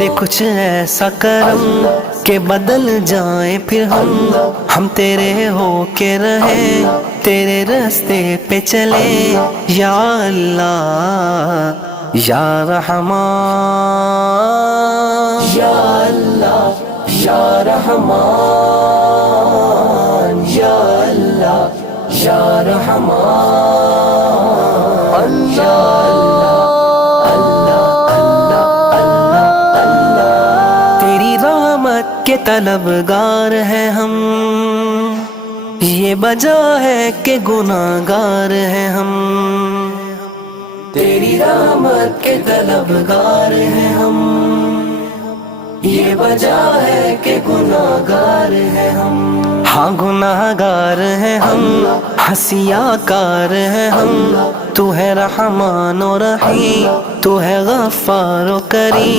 دے کچھ ایسا کرم کہ بدل جائیں پھر ہم تیرے ہو کے رہیں، تیرے راستے پہ چلیں یا اللہ یا رحمان، یا اللہ یا رحمان، یا اللہ یا رحمان، یا تیری رحمت کے طلبگار ہیں ہم، یہ وجہ ہے کہ گناہگار ہیں ہم، تیری رحمت کے طلبگار ہیں ہم، یہ وجہ ہے کہ گناہگار ہیں ہم، ہاں گناہگار ہیں ہم، حسیاء کار ہیں ہم، تو ہے رحمان و رحیم، تو ہے غفار و کریم۔